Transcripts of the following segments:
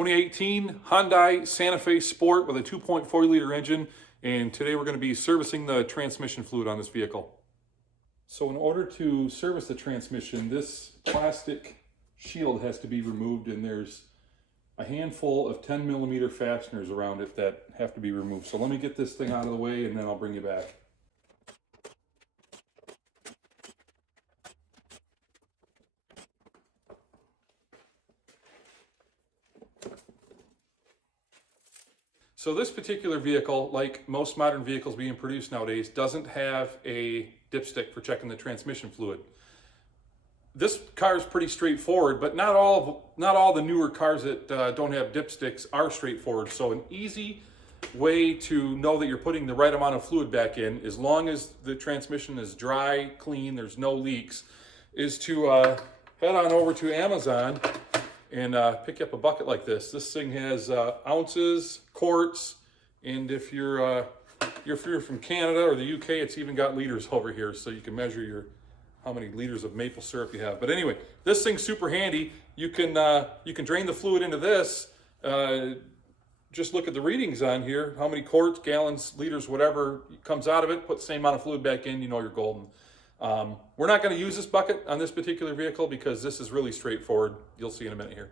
2018 Hyundai Santa Fe Sport with a 2.4 liter engine, and today we're going to be servicing the transmission fluid on this vehicle. So in order to service the transmission, this plastic shield has to be removed, and there's a handful of 10mm fasteners around it that have to be removed. So let me get this thing out of the way and then I'll bring you back. So this particular vehicle, like most modern vehicles being produced nowadays, doesn't have a dipstick for checking the transmission fluid. This car is pretty straightforward, but not all the newer cars that don't have dipsticks are straightforward. So an easy way to know that you're putting the right amount of fluid back in, as long as the transmission is dry, clean, there's no leaks, is to head on over to Amazon and pick up a bucket like this. This thing has ounces, quarts, and if you're from Canada or the UK, it's even got liters over here, so you can measure how many liters of maple syrup you have. But anyway, this thing's super handy. You can drain the fluid into this. Just look at the readings on here, how many quarts, gallons, liters, whatever comes out of it. Put the same amount of fluid back in, you know you're golden. We're not going to use this bucket on this particular vehicle because this is really straightforward. You'll see in a minute here.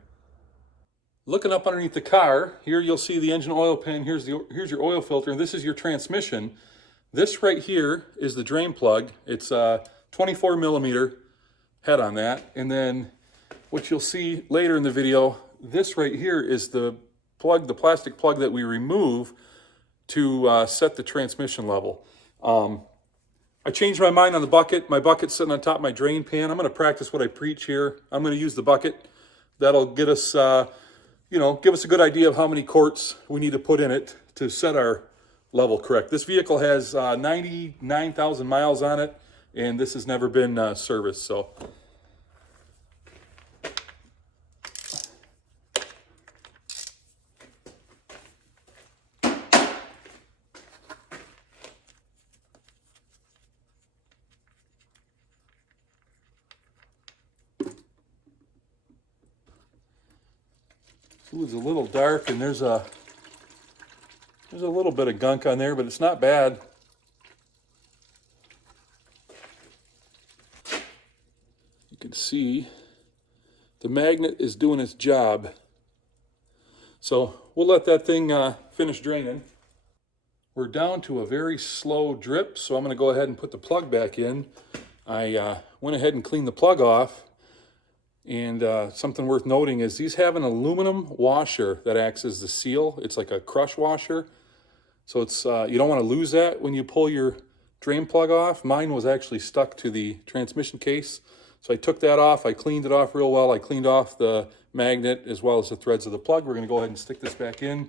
Looking up underneath the car, here you'll see the engine oil pan. Here's your oil filter, and this is your transmission. This right here is the drain plug. It's 24mm head on that. And then what you'll see later in the video, this right here is the plug, the plastic plug that we remove to set the transmission level. I changed my mind on the bucket. My bucket's sitting on top of my drain pan. I'm going to practice what I preach here. I'm going to use the bucket. That'll get us, give us a good idea of how many quarts we need to put in it to set our level correct. This vehicle has 99,000 miles on it, and this has never been serviced. So fluid's a little dark, and there's a little bit of gunk on there, but it's not bad. You can see the magnet is doing its job. So we'll let that thing finish draining. We're down to a very slow drip, so I'm going to go ahead and put the plug back in. I went ahead and cleaned the plug off. And something worth noting is these have an aluminum washer that acts as the seal. It's like a crush washer. So it's you don't want to lose that when you pull your drain plug off. Mine was actually stuck to the transmission case. So I took that off. I cleaned it off real well. I cleaned off the magnet as well as the threads of the plug. We're going to go ahead and stick this back in.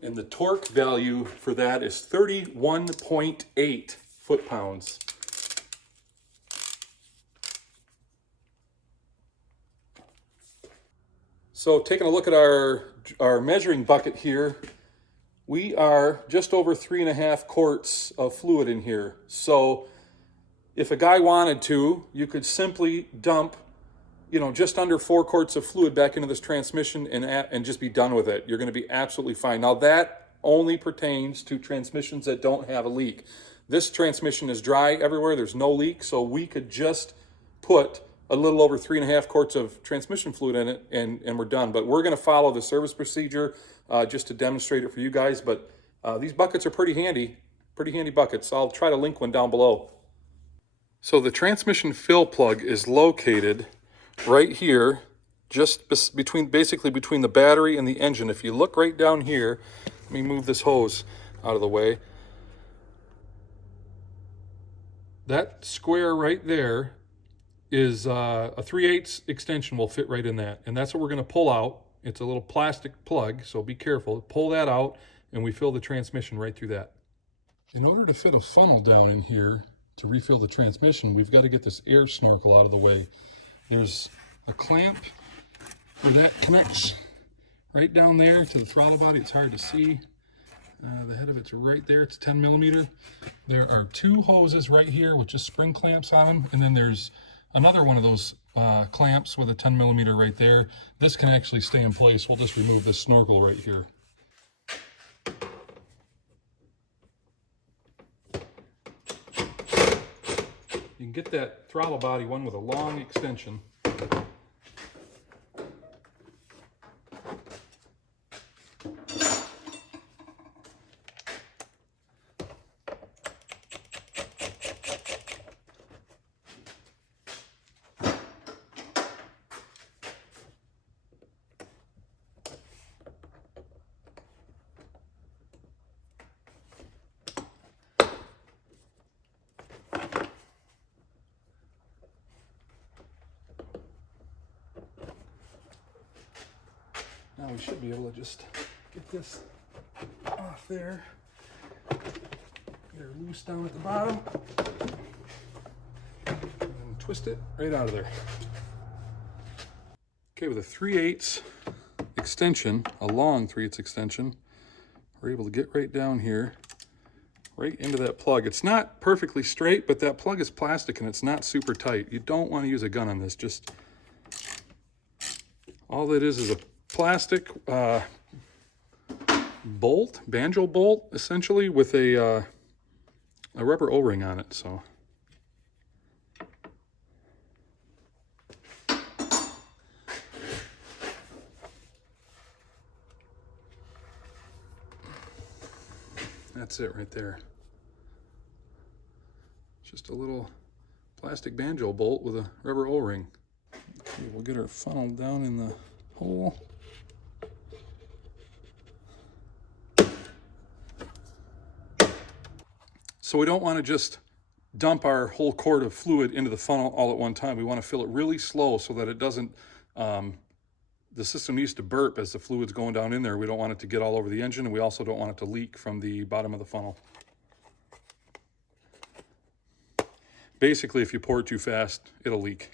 And the torque value for that is 31.8 foot-pounds. So taking a look at our measuring bucket here, we are just over 3.5 quarts of fluid in here. So if a guy wanted to, you could simply dump just under 4 quarts of fluid back into this transmission and just be done with it. You're going to be absolutely fine. Now that only pertains to transmissions that don't have a leak. This transmission is dry everywhere. There's no leak, so we could just put a little over 3.5 quarts of transmission fluid in it and we're done. But we're going to follow the service procedure just to demonstrate it for you guys. But these buckets are pretty handy buckets. I'll try to link one down below. So the transmission fill plug is located right here, just basically between the battery and the engine. If you look right down here, let me move this hose out of the way. That square right there is a 3/8 extension will fit right in that. And that's what we're going to pull out. It's a little plastic plug, so be careful. Pull that out, and we fill the transmission right through that. In order to fit a funnel down in here to refill the transmission, we've got to get this air snorkel out of the way. There's a clamp where that connects right down there to the throttle body. It's hard to see. The head of it's right there. It's 10 millimeter. There are two hoses right here with just spring clamps on them, and then there's another one of those clamps with a 10 millimeter right there. This can actually stay in place. We'll just remove this snorkel right here. You can get that throttle body one with a long extension. Now we should be able to just get this off there. Get her loose down at the bottom. And twist it right out of there. Okay, with a 3/8 extension, a long 3/8 extension, we're able to get right down here, right into that plug. It's not perfectly straight, but that plug is plastic and it's not super tight. You don't want to use a gun on this. Just all it is a plastic bolt, banjo bolt, essentially, with a rubber O-ring on it. So that's it right there. Just a little plastic banjo bolt with a rubber O-ring. Okay, we'll get her funnel down in the hole. So we don't want to just dump our whole quart of fluid into the funnel all at one time. We want to fill it really slow so that it doesn't, the system needs to burp as the fluid's going down in there. We don't want it to get all over the engine, and we also don't want it to leak from the bottom of the funnel. Basically, if you pour it too fast, it'll leak.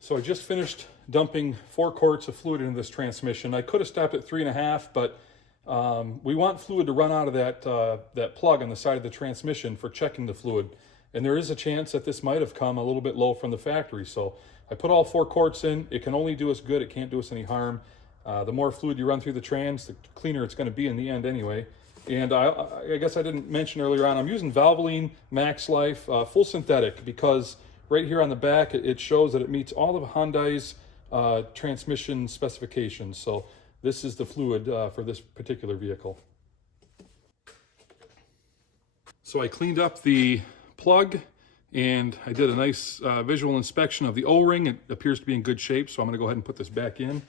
So I just finished dumping 4 quarts of fluid into this transmission. I could have stopped at 3.5, but we want fluid to run out of that plug on the side of the transmission for checking the fluid. And there is a chance that this might have come a little bit low from the factory. So I put all 4 quarts in. It can only do us good. It can't do us any harm. The more fluid you run through the trans, the cleaner it's going to be in the end anyway. And I guess I didn't mention earlier on, I'm using Valvoline Max Life full synthetic because right here on the back, it shows that it meets all of Hyundai's transmission specifications. So this is the fluid for this particular vehicle. So I cleaned up the plug and I did a nice visual inspection of the O-ring. It appears to be in good shape, so I'm going to go ahead and put this back in.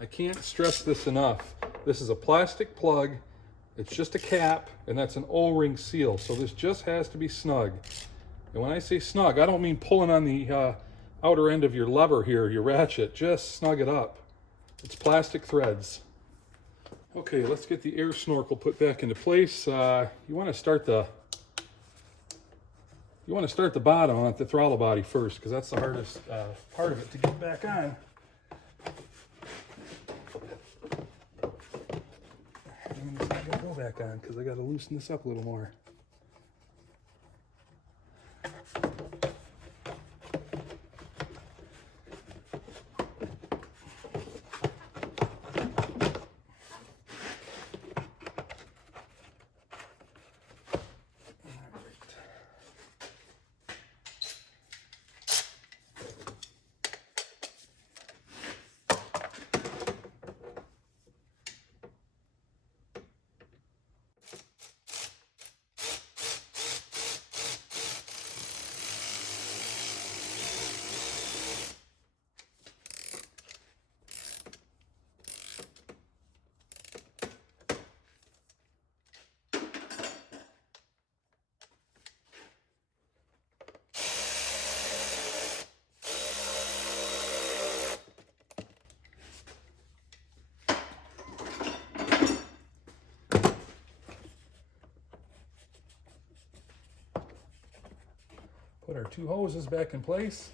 I can't stress this enough. This is a plastic plug. It's just a cap, and that's an O-ring seal. So this just has to be snug. And when I say snug, I don't mean pulling on the outer end of your lever here, your ratchet. Just snug it up. It's plastic threads. Okay, let's get the air snorkel put back into place. You want to start the bottom on the throttle body first, because that's the hardest part of it to get back on. And it's not going to go back on because I got to loosen this up a little more. Put our two hoses back in place.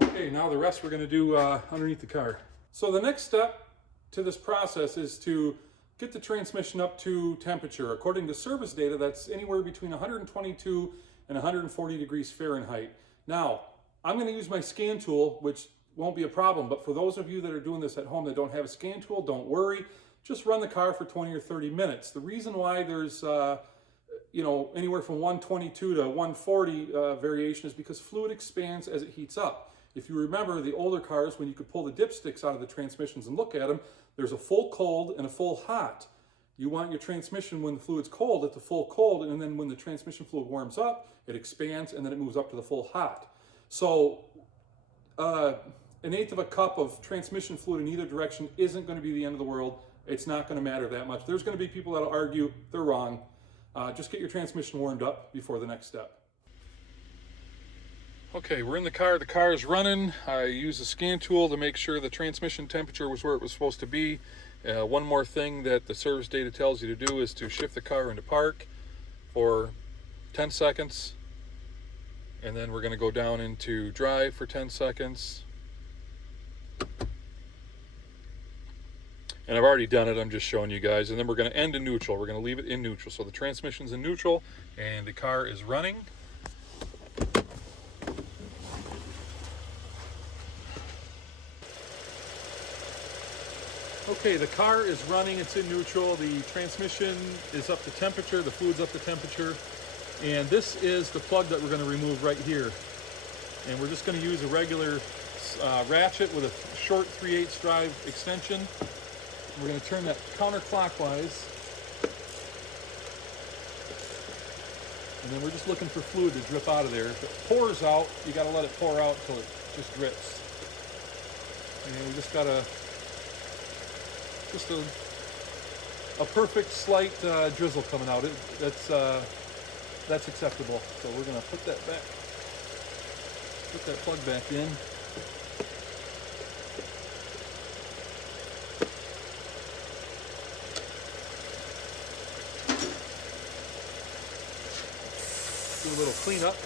Okay, now the rest we're going to do underneath the car. So the next step to this process is to get the transmission up to temperature. According to service data, that's anywhere between 122 and 140 degrees Fahrenheit. Now, I'm going to use my scan tool, which won't be a problem, but for those of you that are doing this at home that don't have a scan tool, don't worry. Just run the car for 20 or 30 minutes. The reason why there's anywhere from 122 to 140 variation is because fluid expands as it heats up. If you remember the older cars, when you could pull the dipsticks out of the transmissions and look at them, there's a full cold and a full hot. You want your transmission when the fluid's cold at the full cold, and then when the transmission fluid warms up, it expands and then it moves up to the full hot. So an eighth of a cup of transmission fluid in either direction isn't going to be the end of the world. It's not going to matter that much. There's going to be people that'll argue they're wrong. Just get your transmission warmed up before the next step. Okay, we're in the car. The car is running. I used a scan tool to make sure the transmission temperature was where it was supposed to be. One more thing that the service data tells you to do is to shift the car into park for 10 seconds. And then we're going to go down into drive for 10 seconds. And I've already done it, I'm just showing you guys. And then we're going to end in neutral. We're going to leave it in neutral. So the transmission's in neutral and the car is running. Okay, the car is running, it's in neutral. The transmission is up to temperature, the fluid's up to temperature. And this is the plug that we're going to remove right here. And we're just going to use a regular ratchet with a short 3/8 drive extension. We're going to turn that counterclockwise. And then we're just looking for fluid to drip out of there. If it pours out, you got to let it pour out until it just drips. And we just got to a perfect slight drizzle coming out. That's acceptable. So we're going to put that plug back in. Do a little cleanup.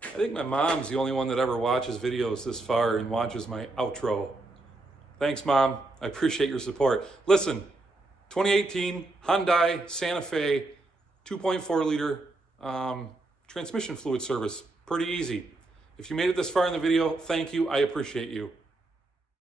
I think my mom's the only one that ever watches videos this far and watches my outro. Thanks, Mom. I appreciate your support. Listen, 2018 Hyundai Santa Fe 2.4 liter transmission fluid service. Pretty easy. If you made it this far in the video, thank you. I appreciate you.